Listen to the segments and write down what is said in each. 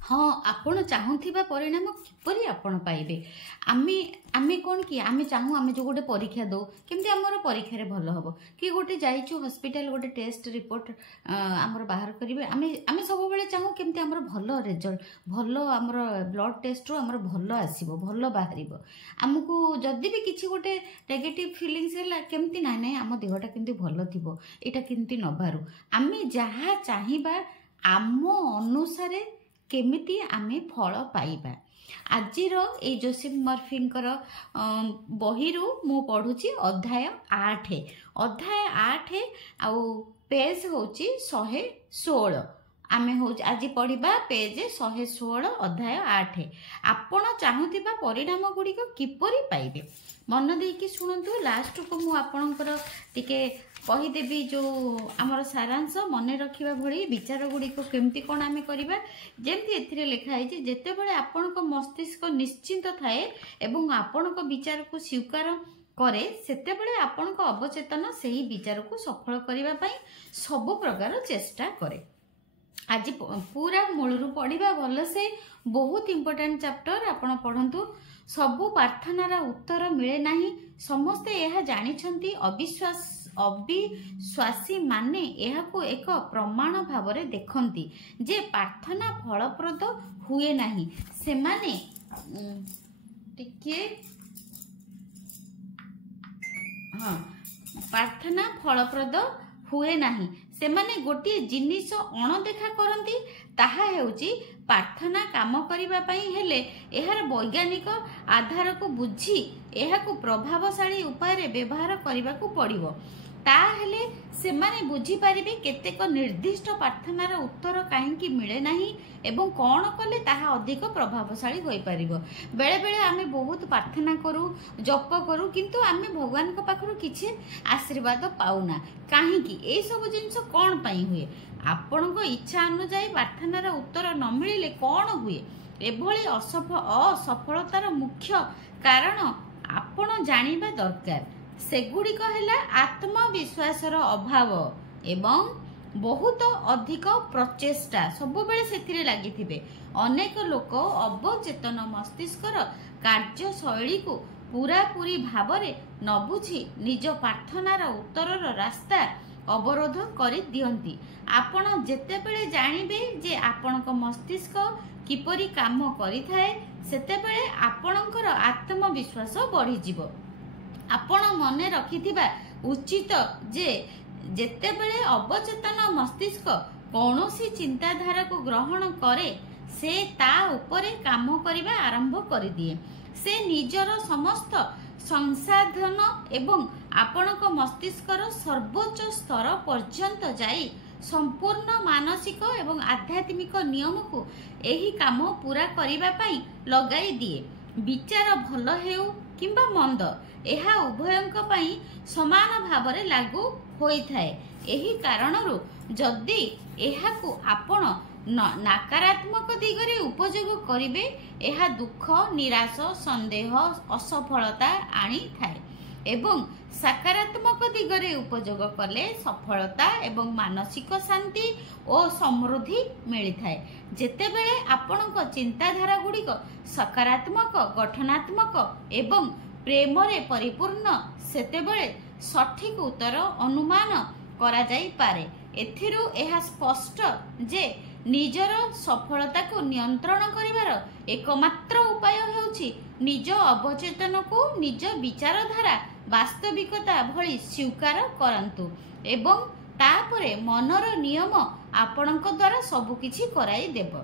हाँ आपण चाहूथिबा परिणाम किपरि आपण पाइबे आमे आमे कोन कि आमे चाहू आमे जो गोटे परीक्षा दो केमती हमर परीक्षा रे भलो हबो कि गोटे जाइछु हॉस्पिटल गोटे टेस्ट रिपोर्ट हमर बाहर करिवे आमे आमे सब बेले चाहू केमती हमर भलो रिजल्ट भलो हमर ब्लड टेस्ट रो हमर भलो आसीबो भलो बाहरिबो हमकु जदी भी किछि गोटे नेगेटिव फीलिंग्स हैला केमती नाय नाय हम देहटा केमती भलो थिबो एटा केमती न बारू आमे जहा चाहिबा आमो अनुसारे केमिति आमे फल पाइबा आजिर ए जोसेफ मर्फींकर बहिरु मु पढ़ुची अध्याय 8 आउ पेज होची 116 आमे हो आज पढ़िबा पेज 116 अध्याय 8 आपण चाहूथिबा परिणाम गुडी को किपरि पाइबे मन देकी शुणंतु लास्ट को मु आपनकर टिके कहीदेवी जो आमर सारांश मन रखा भली विचार गुड़िक केमती कौन आम करवा जमती ए लिखा है जिते बड़े आपण मस्तिष्क निश्चिंत थाए एवं आपण विचार को स्वीकार करे सेते बड़े आपण अवचेतन से ही विचार को सफल करने सब प्रकार चेष्टा करे आज पूरा मूलरू पढ़ा भल से बहुत इम्पोर्टेंट चैप्टर आपण पढ़ंतु सबु प्रार्थनार उत्तर मिले नहीं समस्ते यह जानिछंती अविश्वासी माने यहाको एक प्रमाण भावरे देखंती जे प्रार्थना फलप्रद हुए नहीं से माने टिके हाँ प्रार्थना फलप्रद हुए नहीं से माने गोटे जिनिस अणदेखा करती ताहा हेउची प्रार्थना काम करिबा पई हेले एहार वैज्ञानिक आधार को बुझी एहाकु प्रभावशाली उपाय रे व्यवहार करिबा को पड़िबो ताहेले से माने बुझी पारिबे केतेक निर्दिष्ट प्रार्थनार उत्तर काहेकि मिले नहीं एवं कौन कले ताहा अधिक प्रभावशाली होई पारिबो बेले बेले आमे बहुत प्रार्थना करू जप करू किंतु आमे भगवान को पाखरु किछि आशीर्वाद पाउना काहेकि ए सब जिंस कोन पई हुए आपण को इच्छा अनुसार प्रार्थनार उत्तर न मिले कौन हुए एभली असफलतार मुख्य कारण आपण जानिबा दरकार सेगुड़िक है आत्मविश्वासर अभाव एवं बहुत अधिक प्रचेष्टा सब बेले से लगी अनेक लोक अवचेतन मस्तिष्कर कार्यशैली को पूरा पूरी भाव न बुझी निज प्रार्थनार उत्तर रास्ता अवरोध कर दियंती आपण जेतेबेले जानिबे जे आपणक मस्तिष्क किपरि काम करिथाए सेतेबेले आपणकर आत्मविश्वास बढ़ी जिवो आपण मने रखिथिबा उचित जे जेतेबेले अवचेतन मस्तिष्क कौनसी चिंताधारा को ग्रहण करे से ता उपरे काम करिबा आरंभ कर दिए से निजर समस्त संसाधन एवं आपणक मस्तिष्कर सर्वोच्च स्तर पर्यंत जाई संपूर्ण मानसिक एवं आध्यात्मिक नियम को एही काम पूरा करिबा पई लगाई दिए विचार भल हेउ किंबा मंद एहा उभयंक पई समान भावरे लागू होई थाए एही कारणरू जदि एहाकु आपण नकारात्मक दिगरे उपयोग करिवे एहा दुख निराश संदेह असफलता आनी थाए एवं सकारात्मक दिगरे उपयोग कले सफलता एवं मानसिक शांति और समृद्धि मिली थाए जेतेबेले आपणक चिंताधारा गुड़िक सकारात्मक गठनात्मक एवं प्रेम रे परिपूर्ण सेतेबेले सठिक उत्तर अनुमान करा जाई पारे एथिरु एहा स्पष्ट जे निजर सफलता को नियंत्रण करिवार एकमात्र उपाय हेउछि निज अवचेतन को निज विचारधारा वास्तविकता भली स्वीकार करंतु एवं तापरे मनर नियम आपणक द्वारा सब किछि कराई देब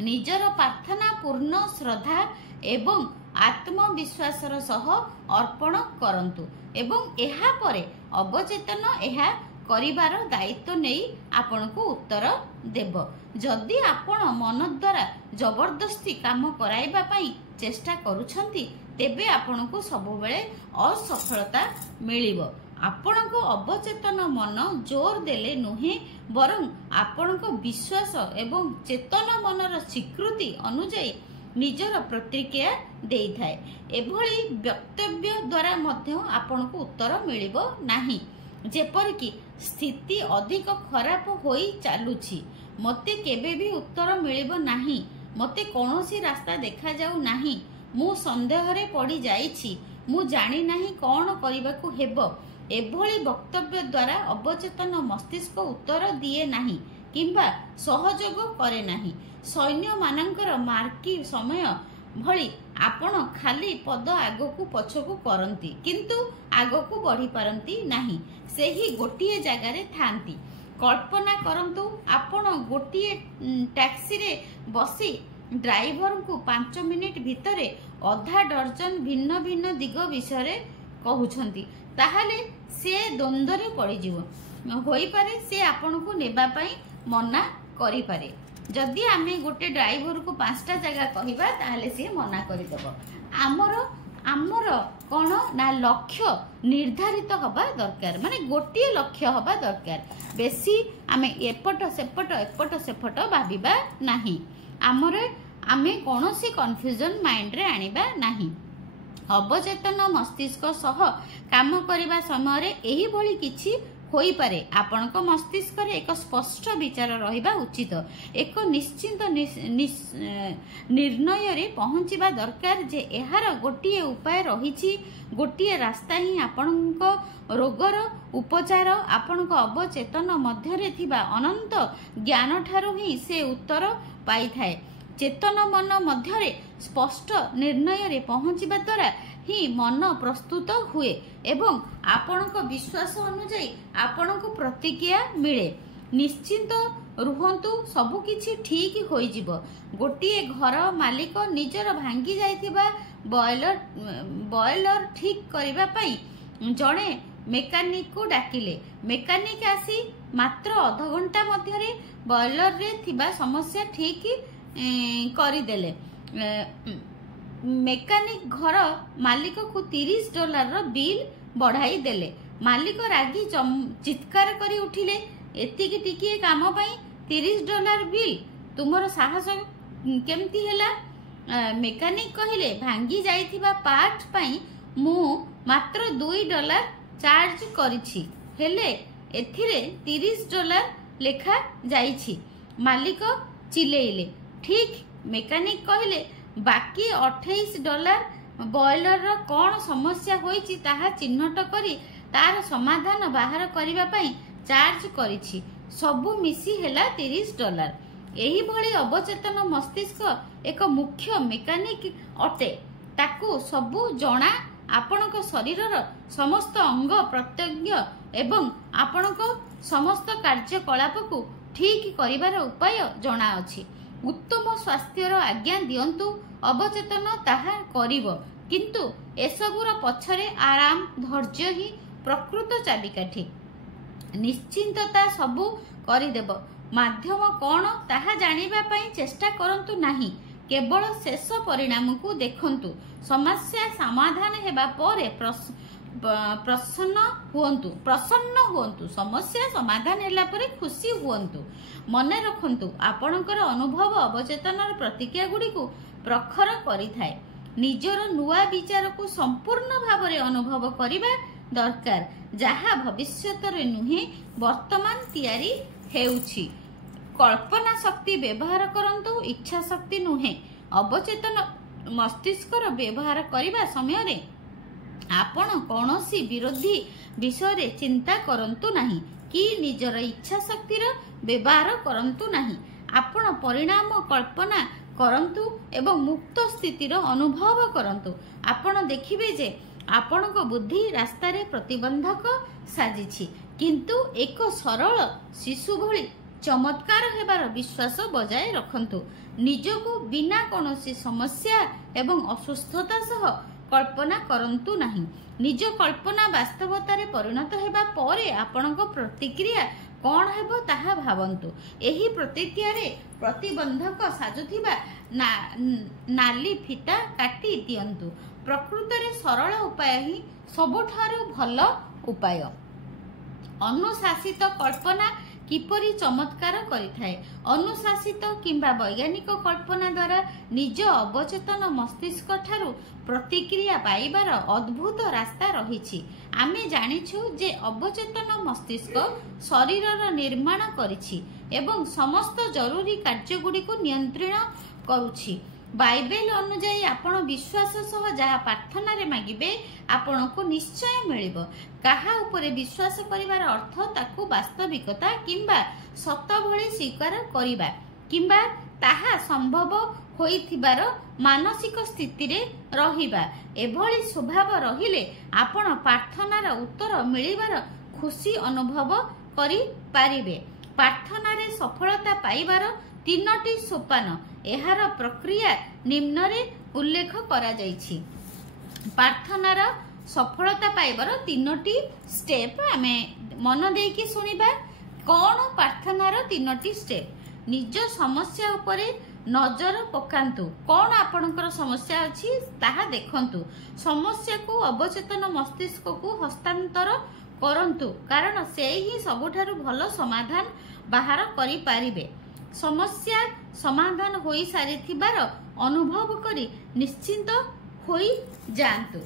निजर प्रार्थना पूर्ण श्रद्धा एवं आत्मविश्वासर सह अर्पण करंतु एवं एहा परे अवचेतन एहा करिवार दायित्व नहीं आपण को उत्तर देब जदि आपण मन द्वारा जबरदस्ती काम कराइबा पई चेष्टा करूछंती तेबे आपण को सब बेले असफलता मिलिबो आपण को अवचेतन मन जोर देले नुहे बरं आपण को विश्वास एवं चेतन मनर स्वीकृति अनुଯାयी निजर प्रतिक्रिया देई थाए एभली वक्तव्य द्वारा मध्य आपण को उत्तर मिलिबो नाही जेपरिकी स्थिति अधिक खराब होई चालुछि ମୋତେ କେବେ ବି ଉତ୍ତର ମିଳିବ ନାହିଁ। ମୋତେ କୌଣସି ରାସ୍ତା ଦେଖାଯାଉ ନାହିଁ। ମୁଁ ସନ୍ଦେହରେ ପଡ଼ି ଯାଇଛି। ମୁଁ ଜାଣି ନାହିଁ କ'ଣ କରିବାକୁ ହେବ। ଏଭଳି ବକ୍ତବ୍ୟ ଦ୍ୱାରା ଅବଚେତନ ମସ୍ତିଷ୍କ ଉତ୍ତର ଦିଏ ନାହିଁ କିମ୍ବା ସହଯୋଗ କରେ ନାହିଁ। ସୈନ୍ୟମାନଙ୍କର ମାର୍କି ସମୟ ଭଳି ଆପଣ ଖାଲି ପଦ ଆଗକୁ ପଛକୁ କରନ୍ତି, କିନ୍ତୁ ଆଗକୁ ବଢ଼ିପାରନ୍ତି ନାହିଁ। ସେହି ଗୋଟିଏ ଜାଗାରେ ଥାଆନ୍ତି। କଳ୍ପନା କରନ୍ତୁ, ଆପଣ ଗୋଟିଏ ଟ୍ୟାକ୍ସିରେ ବସି ଡ୍ରାଇଭରଙ୍କୁ 5 ମିନିଟ୍ ଭିତରେ ଅଧା ଡର୍ଜନ ଭିନ୍ନ ଭିନ୍ନ ଦିଗ ବିଷୟରେ କହୁଛନ୍ତି। ତାହେଲେ ସେ ଦ୍ୱନ୍ଦ୍ୱରେ ପଡ଼ିଯିବ। ହୋଇପାରେ ସେ ଆପଣଙ୍କୁ ନେବା ପାଇଁ ମନା କରିପାରେ। ଯଦି ଆମେ ଗୋଟେ ଡ୍ରାଇଭରକୁ 5ଟା ଜାଗା କହିବା ତାହେଲେ ସିଏ ମନା କରିଦେବ। ଆମର କ'ଣ ନା ଲକ୍ଷ୍ୟ ନିର୍ଦ୍ଧାରିତ ହେବା ଦରକାର, ମାନେ ଗୋଟିଏ ଲକ୍ଷ୍ୟ ହେବା ଦରକାର। ବେଶୀ ଆମେ ଏପଟ ସେପଟ ଭାବିବା ନାହିଁ। ଆମେ କୌଣସି କନଫ୍ୟୁଜନ ମାଇଣ୍ଡରେ ଆଣିବା ନାହିଁ। ଅବଚେତନ ମସ୍ତିଷ୍କ ସହ କାମ କରିବା ସମୟରେ ଏହିଭଳି କିଛି ହୋଇପାରେ। ଆପଣଙ୍କ ମସ୍ତିଷ୍କରେ ଏକ ସ୍ପଷ୍ଟ ବିଚାର ରହିବା ଉଚିତ। ଏକ ନିଶ୍ଚିତ ନିର୍ଣ୍ଣୟରେ ପହଞ୍ଚିବା ଦରକାର ଯେ ଏହାର ଗୋଟିଏ ଉପାୟ ରହିଛି, ଗୋଟିଏ ରାସ୍ତା ହିଁ ଆପଣଙ୍କ ରୋଗର ଉପଚାର। ଆପଣଙ୍କ ଅବଚେତନ ମଧ୍ୟରେ ଥିବା ଅନନ୍ତ ଜ୍ଞାନଠାରୁ ହିଁ ସେ ଉତ୍ତର ପାଇଥାଏ। ଚେତନ ମନ ମଧ୍ୟରେ ସ୍ପଷ୍ଟ ନିର୍ଣ୍ଣୟରେ ପହଞ୍ଚିବା ଦ୍ୱାରା ହିଁ ମନ ପ୍ରସ୍ତୁତ ହୁଏ ଏବଂ ଆପଣଙ୍କ ବିଶ୍ୱାସ ଅନୁଯାୟୀ ଆପଣଙ୍କୁ ପ୍ରତିକ୍ରିୟା ମିଳେ। ନିଶ୍ଚିନ୍ତ ରୁହନ୍ତୁ, ସବୁକିଛି ଠିକ୍ ହୋଇଯିବ। ଗୋଟିଏ ଘର ମାଲିକ ନିଜର ଭାଙ୍ଗି ଯାଇଥିବା ବଏଲର ଠିକ୍ କରିବା ପାଇଁ ଜଣେ ମେକାନିକକୁ ଡାକିଲେ। ମେକାନିକ ଆସି ମାତ୍ର ଅଧଘଣ୍ଟା ମଧ୍ୟରେ ବଏଲରରେ ଥିବା ସମସ୍ୟା ଠିକ୍ କରିଦେଲେ। ମେକାନିକ ଘର ମାଲିକକୁ $30ର ବିଲ୍ ବଢ଼ାଇ ଦେଲେ। ମାଲିକ ରାଗି ଚିତ୍କାର କରି ଉଠିଲେ, ଏତିକି ଟିକିଏ କାମ ପାଇଁ $30 ବିଲ୍? ତୁମର ସାହସ କେମିତି ହେଲା? ମେକାନିକ କହିଲେ, ଭାଙ୍ଗି ଯାଇଥିବା ପାର୍ଟ ପାଇଁ ମୁଁ ମାତ୍ର $2 ଚାର୍ଜ କରିଛି, ହେଲେ ଏଥିରେ $30 ଲେଖା ଯାଇଛି। ମାଲିକ ଚିଲେଇଲେ। ଠିକ୍? ମେକାନିକ କହିଲେ, ବାକି $28 ବଏଲରର କ'ଣ ସମସ୍ୟା ହୋଇଛି ତାହା ଚିହ୍ନଟ କରି ତାର ସମାଧାନ ବାହାର କରିବା ପାଇଁ ଚାର୍ଜ କରିଛି। ସବୁ ମିଶି ହେଲା $30। ଏହିଭଳି ଅବଚେତନ ମସ୍ତିଷ୍କ ଏକ ମୁଖ୍ୟ ମେକାନିକ ଅଟେ। ତାକୁ ସବୁ ଜଣା। ଆପଣଙ୍କ ଶରୀରର ସମସ୍ତ ଅଙ୍ଗ ପ୍ରତ୍ୟଙ୍ଗ ଏବଂ ଆପଣଙ୍କ ସମସ୍ତ କାର୍ଯ୍ୟକଳାପକୁ ଠିକ୍ କରିବାର ଉପାୟ ଜଣାଅଛି। ଉତ୍ତମ ସ୍ୱାସ୍ଥ୍ୟର ଆଜ୍ଞା ଦିଅନ୍ତୁ, ଅବଚେତନ ତାହା କରିବ। କିନ୍ତୁ ଏସବୁର ପଛରେ ଆରାମ, ଧୈର୍ଯ୍ୟ ହିଁ ପ୍ରକୃତ ଚାବିକାଠି। ନିଶ୍ଚିନ୍ତତା ସବୁ କରିଦେବ। ମାଧ୍ୟମ କ'ଣ ତାହା ଜାଣିବା ପାଇଁ ଚେଷ୍ଟା କରନ୍ତୁ ନାହିଁ, କେବଳ ଶେଷ ପରିଣାମକୁ ଦେଖନ୍ତୁ। ସମସ୍ୟା ସମାଧାନ ହେବା ପରେ ପ୍ରସନ୍ନ ହୁଅନ୍ତୁ। ସମସ୍ୟା ସମାଧାନ ହେଲା ପରେ ଖୁସି ହୁଅନ୍ତୁ। ମନେ ରଖନ୍ତୁ, ଆପଣଙ୍କର ଅନୁଭବ ଅବଚେତନର ପ୍ରତିକ୍ରିୟା ଗୁଡ଼ିକୁ ପ୍ରଖର କରିଥାଏ। ନିଜର ନୂଆ ବିଚାରକୁ ସମ୍ପୂର୍ଣ୍ଣ ଭାବରେ ଅନୁଭବ କରିବା ଦରକାର, ଯାହା ଭବିଷ୍ୟତରେ ନୁହେଁ ବର୍ତ୍ତମାନ ତିଆରି ହେଉଛି। କଳ୍ପନା ଶକ୍ତି ବ୍ୟବହାର କରନ୍ତୁ, ଇଚ୍ଛା ଶକ୍ତି ନୁହେଁ। ଅବଚେତନ ମସ୍ତିଷ୍କର ବ୍ୟବହାର କରିବା ସମୟରେ ଆପଣ କୌଣସି ବିରୋଧୀ ବିଷୟରେ ଚିନ୍ତା କରନ୍ତୁ ନାହିଁ କି ନିଜର ଇଚ୍ଛା ଶକ୍ତିର ବ୍ୟବହାର କରନ୍ତୁ ନାହିଁ। ଆପଣ ପରିଣାମ କଳ୍ପନା କରନ୍ତୁ ଏବଂ ମୁକ୍ତ ସ୍ଥିତିର ଅନୁଭବ କରନ୍ତୁ। ଆପଣ ଦେଖିବେ ଯେ ଆପଣଙ୍କ ବୁଦ୍ଧି ରାସ୍ତାରେ ପ୍ରତିବନ୍ଧକ ସାଜିଛି, କିନ୍ତୁ ଏକ ସରଳ ଶିଶୁ ଭଳି ଚମତ୍କାର ହେବାର ବିଶ୍ୱାସ ବଜାୟ ରଖନ୍ତୁ। ନିଜକୁ ବିନା କୌଣସି ସମସ୍ୟା ଏବଂ ଅସୁସ୍ଥତା ସହ କଳ୍ପନା କରନ୍ତୁ ନାହିଁ। ନିଜ କଳ୍ପନା ବାସ୍ତବତାରେ ପରିଣତ ହେବା ପରେ ଆପଣଙ୍କ ପ୍ରତିକ୍ରିୟା କ'ଣ ହେବ ତାହା ଭାବନ୍ତୁ। ଏହି ପ୍ରତିକ୍ରିୟାରେ ପ୍ରତିବନ୍ଧକ ସାଜୁଥିବା ନାଲି ଫିତା କାଟି ଦିଅନ୍ତୁ। ପ୍ରକୃତରେ ସରଳ ଉପାୟ ହିଁ ସବୁଠାରୁ ଭଲ ଉପାୟ। ଅନୁଶାସିତ କଳ୍ପନା किपरि चमत्कार करिथाए। अनुशासित किंबा वैज्ञानिक कल्पना द्वारा निज अवचेतन मस्तिष्क ठारू प्रतिक्रिया पाइबार अद्भुत रास्ता रहिछि। आमे जानिछु जे अवचेतन मस्तिष्क शरीरर निर्माण करिछि एवं समस्त जरूरी कार्य को नियंत्रण करुछि। बाइबल अनुजाई आपण विश्वास सह जहाँ प्रार्थना रे मागिबे आपण को निश्चय मिलिबो। कहा उपरे विश्वास करिवार अर्थ ताकू वास्तविकता किंबा सत भली स्वीकार करिबा किंबा ताहा संभव होइथिबार मानसिक स्थिति रे रहिबा। एभली स्वभाव रहिले आपण प्रार्थनार उत्तर मिलिबार खुशी अनुभव करि पारिबे। प्रार्थना रे सफलता पाइबार तीनोटी सोपान एहार प्रक्रिया निम्न रे उल्लेख करा जाइछि। प्रार्थनार सफलता पाइबार तीनोटी स्टेप आमे मन देकी सुनिबा। कौन प्रार्थनार तीनोटी स्टेप? निज समस्या उपरे नजर पकांतु। कौन आपणकर समस्या अछि ताहा देखंतु। समस्या को अवचेतन मस्तिष्क को हस्तांतर करंतु कारण से ही सबुठारु भलो समाधान बाहर करि पारिबे। समस्या समाधान होई सारिथिबार अनुभव करी निश्चिंत होई जांतु।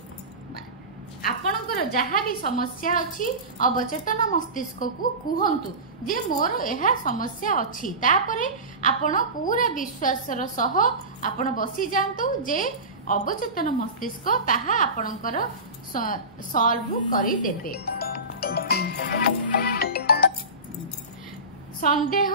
आपणकर जहाँ भी समस्या अछि अवचेतन मस्तिष्क को कहंतु जे मोर एहा समस्या अछि। तापरे आपण पूरा विश्वासर सह आपण बसी जांतु जे अवचेतन मस्तिष्क ताहा आपणकर सॉल्व करी देबे। संदेह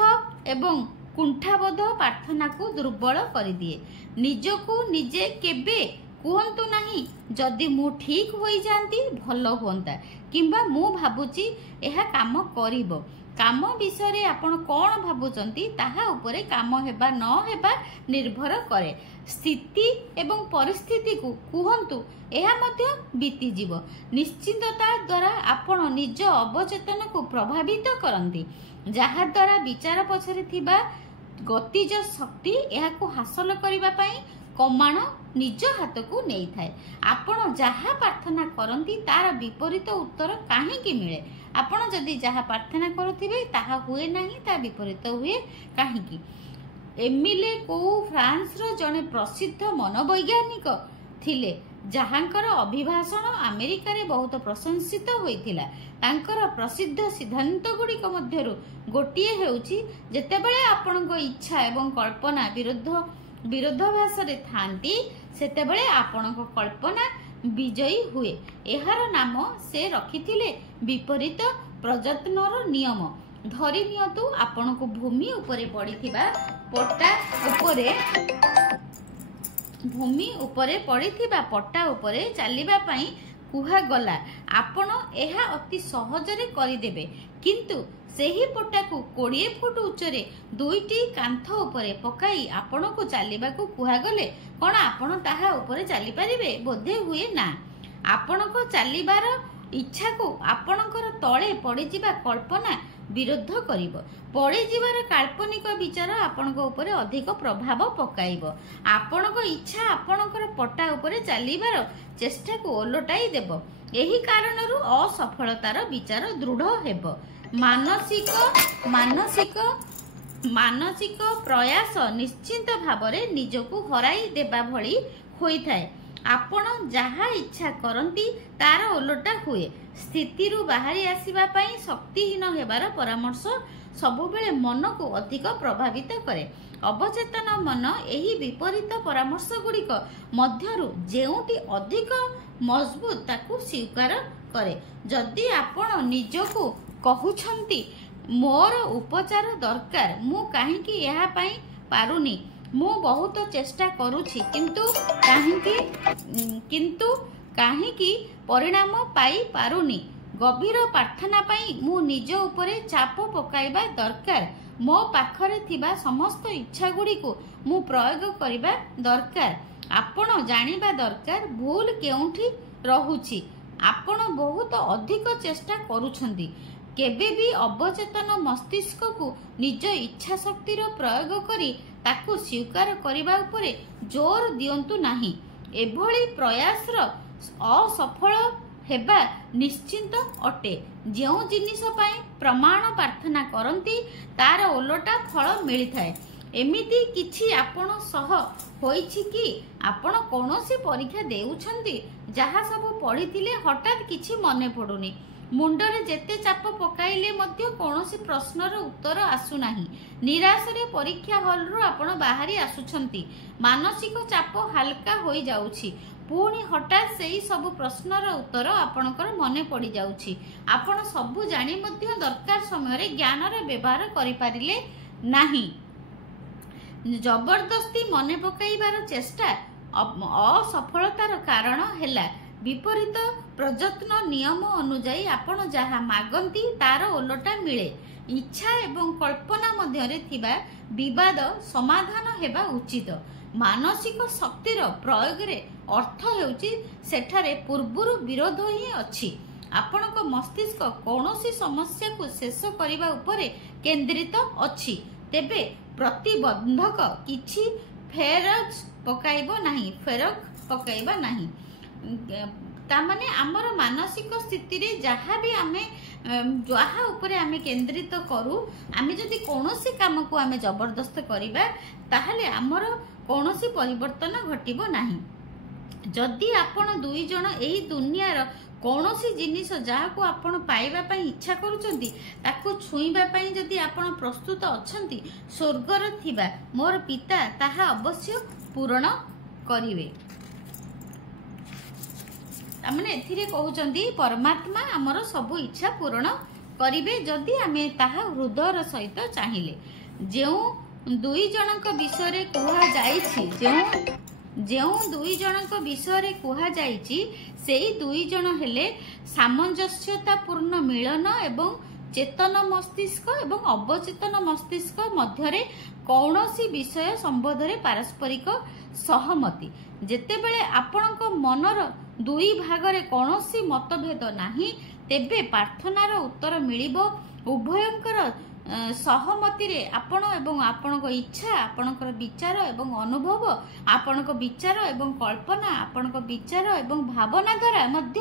एवं कुंठाबोध प्रार्थना को दुर्बल कर दिए। निजको निजे केबे कहतु नहीं जदि मु ठीक हो जाती भल हुंता किंबा मु भाबुची एहा काम करिवो। काम विषय रे आपण कौन भाबुचंती ताहा उपरे काम हेबा न हेबा निर्भर करे। स्थिति एवं परिस्थिति को कहतु एहा मध्य बीती जीव। निश्चिंतता द्वारा आपण निज अवचेतन को प्रभावित करंती जहा द्वारा विचार पछरे थिबा गतिज शक्ति एहाको हासिल करिबा पई कमाण निज हाथ को नहीं थाए। आपण जहाँ प्रार्थना करंती तार विपरीत उत्तर काहेकि मिले? आपण जदि जहाँ प्रार्थना करुथिबे ताहा हुए नहीं ता विपरीत हुए काहेकि? एमिले को फ्रांस रो जने प्रसिद्ध मनोवैज्ञानिक थिले जहाँकर अभिभाषण अमेरिका रे बहुत प्रशंसित होइथिला। तांकर प्रसिद्ध सिद्धांत गुड़िक मध्यरु गोटिए हेउची जेतेबेले आपणको इच्छा एवं कल्पना विरोधाभास रे थांती सेतेबेले आपणको कल्पना विजयी हुए। एहार नाम से रखिथिले विपरीत प्रयत्नर नियम। धरि नियतु आपणको भूमि उपरे पड़िथिबा पट्टा उपरे चलिबा पई कुहा गला। आपण एहा अति सहजरे करिदेबे किंतु सेही पट्टा को 20 फुट उच्चरे दुईटी कांथ उपरे पकाई आपण को चलिबा को कुहा गले कोन आपण ताहा उपरे चली परिबे? बोधे हुए ना। आपण को चलिबार इच्छा को आपणकर तळे पड़िजिबा कल्पना विरोध करिवो। पड़िजिबार काल्पनिक विचार आपणको उपरे अधिक प्रभाव पकाइबो। आपणको इच्छा आपणकर पट्टा उपरे चलिबार चेष्टा को ओलटाई देबो। एही कारणरु असफलतार विचार दृढ़ हेबो। मानसिक प्रयास निश्चिंत भावरे निजको हराई देबा भली होइथाए। आपण जहाँ इच्छा करंती तार ओलटा हुए। स्थिति बाहरी आसीबा पई शक्तिहीन हेबार परामर्श सबुबेले मन को अधिक प्रभावित करे। अवचेतन मन एही विपरीत परामर्श गुड़िक मध्यरु जेउटी अधिक मजबूत ताकू स्वीकार करे। जदि आपण निजको कहउछंती मोर उपचार दरकार, मु काहेकि एहा पई पारुनी, मु बहुत चेष्टा करूछि किंतु काहेकि परिणाम पाई पारुनी। गभीर प्रार्थना पाई मु निज उपरे चाप पकाइबा दरकार। मो पाखरे थिबा समस्त इच्छा गुड़ी को मु प्रयोग करिबा दरकार। आपण जानिबा दरकार भूल केउठी रहुछि। आपण बहुत अधिक चेष्टा करूछंती। केबे भी अवचेतन मस्तिष्क को निज इच्छा शक्तिर प्रयोग करी ताकू स्वीकार करिबा उपरे जोर दियंतु नाही। एभली प्रयासर असफल ହେବା ନିଶ୍ଚିନ୍ତ ଅଟେ। ଯେଉଁ ଜିନିଷ ପାଇଁ ପ୍ରମାଣ ପ୍ରାର୍ଥନା କରନ୍ତି ତାର ଓଲଟା ଫଳ ମିଳିଥାଏ। ଏମିତି କିଛି ଆପଣ ସହ ହୋଇଛି କି ଆପଣ କୌଣସି ପରୀକ୍ଷା ଦେଉଛନ୍ତି, ଯାହା ସବୁ ପଢ଼ିଥିଲେ ହଠାତ୍ କିଛି ମନେ ପଡ଼ୁନି, ମୁଣ୍ଡରେ ଯେତେ ଚାପ ପକାଇଲେ ମଧ୍ୟ କୌଣସି ପ୍ରଶ୍ନର ଉତ୍ତର ଆସୁନାହିଁ, ନିରାଶରେ ପରୀକ୍ଷା ହଲରୁ ଆପଣ ବାହାରି ଆସୁଛନ୍ତି, ମାନସିକ ଚାପ ହାଲକା ହୋଇଯାଉଛି, ପୁଣି ହଠାତ୍ ସେହି ସବୁ ପ୍ରଶ୍ନର ଉତ୍ତର ଆପଣଙ୍କର ମନେ ପଡ଼ିଯାଉଛି, ଆପଣ ସବୁ ଜାଣି ମଧ୍ୟ ଦରକାର ସମୟରେ ଜ୍ଞାନର ବ୍ୟବହାର କରିପାରିଲେ ନାହିଁ। ଜବରଦସ୍ତି ମନେ ପକାଇବାର ଚେଷ୍ଟା ଅସଫଳତାର କାରଣ ହେଲା ବିପରୀତ ପ୍ରଯତ୍ନ। ନିୟମ ଅନୁଯାୟୀ ଆପଣ ଯାହା ମାଗନ୍ତି ତାର ଓଲଟା ମିଳେ। ଇଚ୍ଛା ଏବଂ କଳ୍ପନା ମଧ୍ୟରେ ଥିବା ବିବାଦ ସମାଧାନ ହେବା ଉଚିତ। ମାନସିକ ଶକ୍ତିର ପ୍ରୟୋଗରେ ଅର୍ଥ ହେଉଛି ସେଠାରେ ପୂର୍ବରୁ ବିରୋଧ ହିଁ ଅଛି। ଆପଣଙ୍କ ମସ୍ତିଷ୍କ କୌଣସି ସମସ୍ୟାକୁ ଶେଷ କରିବା ଉପରେ କେନ୍ଦ୍ରିତ ଅଛି, ତେବେ ପ୍ରତିବନ୍ଧକ କିଛି ଫେରକ ପକାଇବା ନାହିଁ। ତାମାନେ ଆମର ମାନସିକ ସ୍ଥିତିରେ ଯାହା ଉପରେ ଆମେ କେନ୍ଦ୍ରିତ କରୁ, ଆମେ ଯଦି କୌଣସି କାମକୁ ଆମେ ଜବରଦସ୍ତ କରିବା ତାହେଲେ ଆମର କୌଣସି ପରିବର୍ତ୍ତନ ଘଟିବ ନାହିଁ। ଯଦି ଆପଣ ଦୁଇ ଜଣ ଏହି ଦୁନିଆର କୌଣସି ଜିନିଷ ଯାହାକୁ ଆପଣ ପାଇବା ପାଇଁ ଇଚ୍ଛା କରୁଛନ୍ତି ତାକୁ ଛୁଇଁବା ପାଇଁ ଯଦି ଆପଣ ପ୍ରସ୍ତୁତ ଅଛନ୍ତି, ସ୍ୱର୍ଗର ଥିବା ମୋର ପିତା ତାହା ଅବଶ୍ୟ ପୂରଣ କରିବେ। ତାମାନେ ଏଥିରେ କହୁଛନ୍ତି ପରମାତ୍ମା ଆମର ସବୁ ଇଚ୍ଛା ପୂରଣ କରିବେ ଯଦି ଆମେ ତାହା ହୃଦୟର ସହିତ ଚାହିଁଲେ। ଯେଉଁ ଦୁଇ ଜଣଙ୍କ ବିଷୟରେ କୁହାଯାଇଛି ସେହି ଦୁଇ ଜଣ ହେଲେ ସାମଞ୍ଜସ୍ୟତାପୂର୍ଣ୍ଣ ମିଳନ ଏବଂ ଚେତନ ମସ୍ତିଷ୍କ ଏବଂ ଅବଚେତନ ମସ୍ତିଷ୍କ ମଧ୍ୟରେ କୌଣସି ବିଷୟ ସମ୍ବନ୍ଧରେ ପାରସ୍ପରିକ ସହମତି। ଯେତେବେଳେ ଆପଣଙ୍କ ମନର ଦୁଇ ଭାଗରେ କୌଣସି ମତଭେଦ ନାହିଁ, ତେବେ ପ୍ରାର୍ଥନାର ଉତ୍ତର ମିଳିବ। ଉଭୟଙ୍କର ସହମତିରେ ଆପଣ ଏବଂ ଆପଣଙ୍କ ଇଚ୍ଛା, ଆପଣଙ୍କର ବିଚାର ଏବଂ ଅନୁଭବ, ଆପଣଙ୍କ ବିଚାର ଏବଂ କଳ୍ପନା, ଆପଣଙ୍କ ବିଚାର ଏବଂ ଭାବନା ଦ୍ୱାରା ମଧ୍ୟ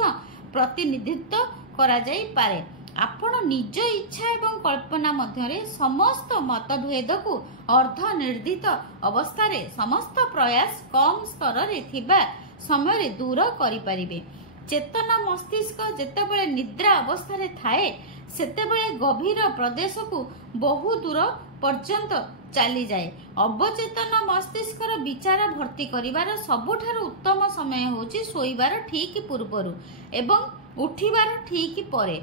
ପ୍ରତିନିଧିତ୍ୱ କରାଯାଇପାରେ। ଆପଣ ନିଜ ଇଚ୍ଛା ଏବଂ କଳ୍ପନା ମଧ୍ୟରେ ସମସ୍ତ ମତଭେଦକୁ ଅର୍ଦ୍ଧନିର୍ଦ୍ଦିଷ୍ଟ ଅବସ୍ଥାରେ ସମସ୍ତ ପ୍ରୟାସ କମ୍ ସ୍ତରରେ ଥିବା ସମୟରେ ଦୂର କରିପାରିବେ। ଚେତନ ମସ୍ତିଷ୍କ ଯେତେବେଳେ ନିଦ୍ରା ଅବସ୍ଥାରେ ଥାଏ ସେତେବେଳେ ଗଭୀର ପ୍ରଦେଶକୁ ବହୁ ଦୂର ପର୍ଯ୍ୟନ୍ତ ଚାଲିଯାଏ। ଅବଚେତନ ମସ୍ତିଷ୍କର ବିଚାର ଭର୍ତ୍ତି କରିବାର ସବୁଠାରୁ ଉତ୍ତମ ସମୟ ହେଉଛି ଶୋଇବାର ଠିକ୍ ପୂର୍ବରୁ ଏବଂ ଉଠିବାର ଠିକ୍ ପରେ।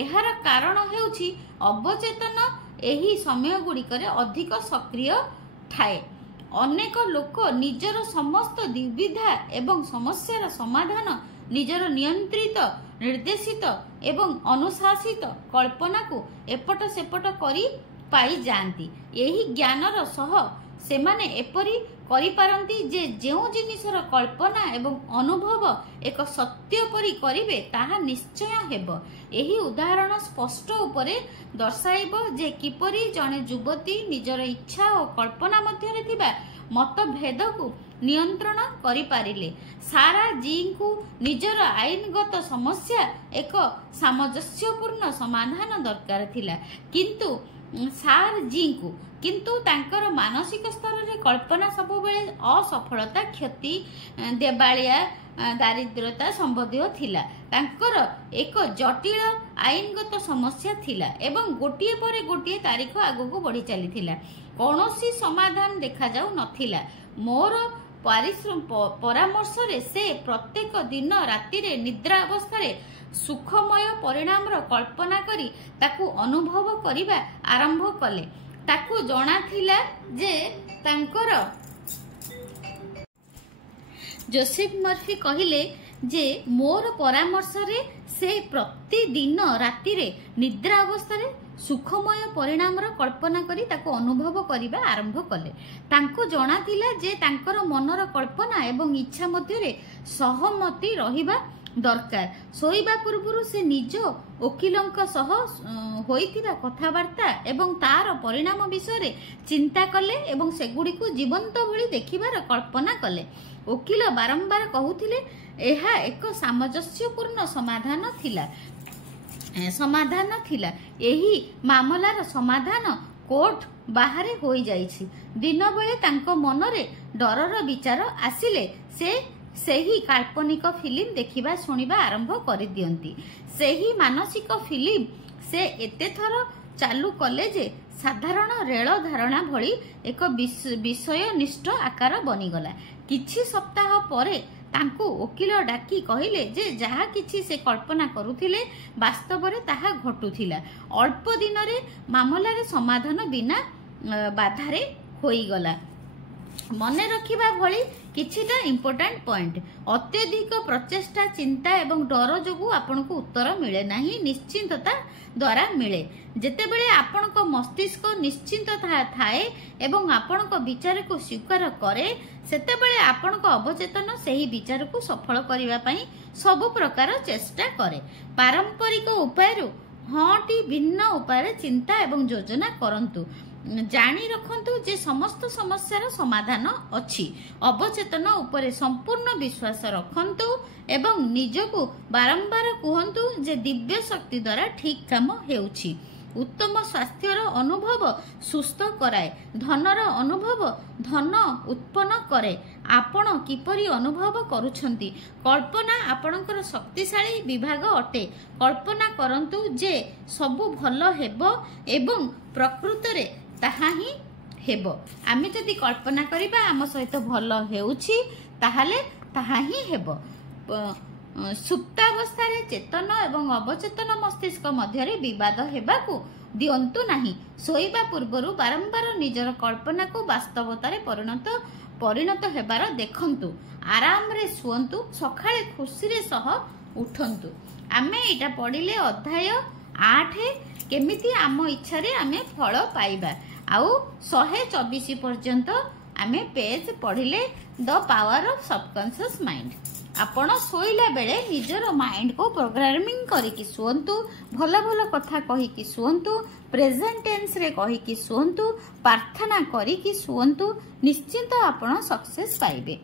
ଏହାର କାରଣ ହେଉଛି ଅବଚେତନ ଏହି ସମୟଗୁଡ଼ିକରେ ଅଧିକ ସକ୍ରିୟ ଥାଏ। ଅନେକ ଲୋକ ନିଜର ସମସ୍ତ ଦୁବିଧା ଏବଂ ସମସ୍ୟାର ସମାଧାନ ନିଜର ନିୟନ୍ତ୍ରିତ, ନିର୍ଦ୍ଦେଶିତ ଏବଂ ଅନୁଶାସିତ କଳ୍ପନାକୁ ଏପଟ ସେପଟ କରି ପାଇଯାଆନ୍ତି। ଏହି ଜ୍ଞାନର ସହ ସେମାନେ ଏପରି କରିପାରନ୍ତି ଯେ ଯେଉଁ ଜିନିଷର କଳ୍ପନା ଏବଂ ଅନୁଭବ ଏକ ସତ୍ୟ ପରି କରିବେ ତାହା ନିଶ୍ଚୟ ହେବ। ଏହି ଉଦାହରଣ ସ୍ପଷ୍ଟ ଉପରେ ଦର୍ଶାଇବ ଯେ କିପରି ଜଣେ ଯୁବତୀ ନିଜର ଇଚ୍ଛା ଓ କଳ୍ପନା ମଧ୍ୟରେ ଥିବା ମତଭେଦକୁ ନିୟନ୍ତ୍ରଣ କରିପାରିଲେ। ସାରା ଜିଙ୍କୁ ନିଜର ଆଇନଗତ ସମସ୍ୟା ଏକ ସାମଞ୍ଜସ୍ୟପୂର୍ଣ୍ଣ ସମାଧାନ ଦରକାର ଥିଲା, କିନ୍ତୁ ତାଙ୍କର ମାନସିକ ସ୍ତରରେ କଳ୍ପନା ସବୁବେଳେ ଅସଫଳତା, କ୍ଷତି, ଦେବାଳିଆ, ଦାରିଦ୍ର୍ୟତା ସମ୍ବନ୍ଧୀୟ ଥିଲା। ତାଙ୍କର ଏକ ଜଟିଳ ଆଇନଗତ ସମସ୍ୟା ଥିଲା ଏବଂ ଗୋଟିଏ ପରେ ଗୋଟିଏ ତାରିଖ ଆଗକୁ ବଢ଼ି ଚାଲିଥିଲା। କୌଣସି ସମାଧାନ ଦେଖାଯାଉ ନଥିଲା। ମୋର ପରାମର୍ଶରେ ସେ ପ୍ରତ୍ୟେକ ଦିନ ରାତିରେ ନିଦ୍ରା ଅବସ୍ଥାରେ ସୁଖମୟ ପରିଣାମର କଳ୍ପନା କରି ତାକୁ ଅନୁଭବ କରିବା ଆରମ୍ଭ କଲେ। ତାକୁ ଜଣାଥିଲା ଯେ ତାଙ୍କର ଜୋସେଫ ମର୍ଫି କହିଲେ ଯେ ମୋର ପରାମର୍ଶରେ ସେ ପ୍ରତିଦିନ ରାତିରେ ନିଦ୍ରା ଅବସ୍ଥାରେ ସୁଖମୟ ପରିଣାମର କଳ୍ପନା କରି ତାକୁ ଅନୁଭବ କରିବା ଆରମ୍ଭ କଲେ। ତାଙ୍କୁ ଜଣାଥିଲା ଯେ ତାଙ୍କର ମନର କଳ୍ପନା ଏବଂ ଇଚ୍ଛା ମଧ୍ୟରେ ସହମତି ରହିବା दरकार। शोइबा पूर्वरु से निज वकिलंक सह होइतिबा कथावार्ता एवं तार परिणाम विषय चिंता कले एवं सेगुडी को जीवंत भली देखिबार कल्पना कले। वकिल बारंबार कहूथिले एहा एक सामंजस्यपूर्ण समाधान थिला। एही मामलार समाधान कोर्ट बाहरे होई जाइछि। दिन बेले तांको मनरे डरर विचार आसिले से सेही काल्पनिक फिल्म देखिबा सुनिबा आरंभ करि दियंती। सेही मानसिक फिल्म से एते थर चालू कले जे साधारण रेल धारणा भली एक विषयनिष्ठ आकार बनिगला। किछि सप्ताह परे तांको वकील डाकी कहिले जे जहा किछि से कल्पना करुथिले वास्तव रे ताहा घटुथिला। अल्प दिन रे मामलार समाधान बिना बाधारे होई गला। मने रखिबा भली किछिटा इंपोर्टेंट पॉइंट। अत्यधिक प्रचेष्टा चिंता एवं डर जोगु आपनको उत्तर मिले नाही, निश्चिंतता द्वारा मिले। जेतेबेले आपनको मस्तिष्क निश्चिंत थाए एवं आपनको विचार को स्वीकार करे सेतेबेले आपनको अवचेतन सेही विचार को सफल करिवा पई सब प्रकार चेष्टा करे। पारंपरिक उपायरु हटी भिन्न उपाय चिंता एवं योजना करंतु। जानी रखंतु जे समस्त समस्यार समाधान अछि। अवचेतन उपरे संपूर्ण विश्वास रखंतु एवं निजको बारंबार कहंतु जे दिव्य शक्ति द्वारा ठीक काम हेउछि। उत्तम स्वास्थ्यर अनुभव सुस्थ कराए, धनर अनुभव धन उत्पन्न करे। आपण किपरि अनुभव करुछंती कल्पना आपणकर शक्तिशाली विभाग अटे। कल्पना करंतु जे सबु भल हेबो एवं प्रकृत रे ताहा ही हेबो। आमे जदि कल्पना करिबा आम सहित भल हेउछि ताहाले ताहा ही हेबो। सुप्तावस्था रे चेतन एवं अवचेतन मस्तिष्क मध्य विवाद हेबाकू दियंतु नाही। सोइबा पूर्वरु बारंबार निजर कल्पना को वास्तवता रे परिणत हेबार देखंतु। आराम रे सुअंतु, सखाळे खुशी रे सह उठंतु। आमे एटा पढिले अध्याय 8 केमिति आम इच्छा रे आमे फल पाइबा आउ 124 पर्यंत आमे पेज पढिले the power of subconscious mind. आपण सोइला बेले निजर माइंड को प्रोग्रामिंग करिकि सुअंतु, भल भल कथा कहिकि सुअंतु, प्रेजेंट टेंस रे कहिकि सुअंतु, प्रार्थना करिकि सुअंतु। निश्चित आपण सक्सेस पाइबे।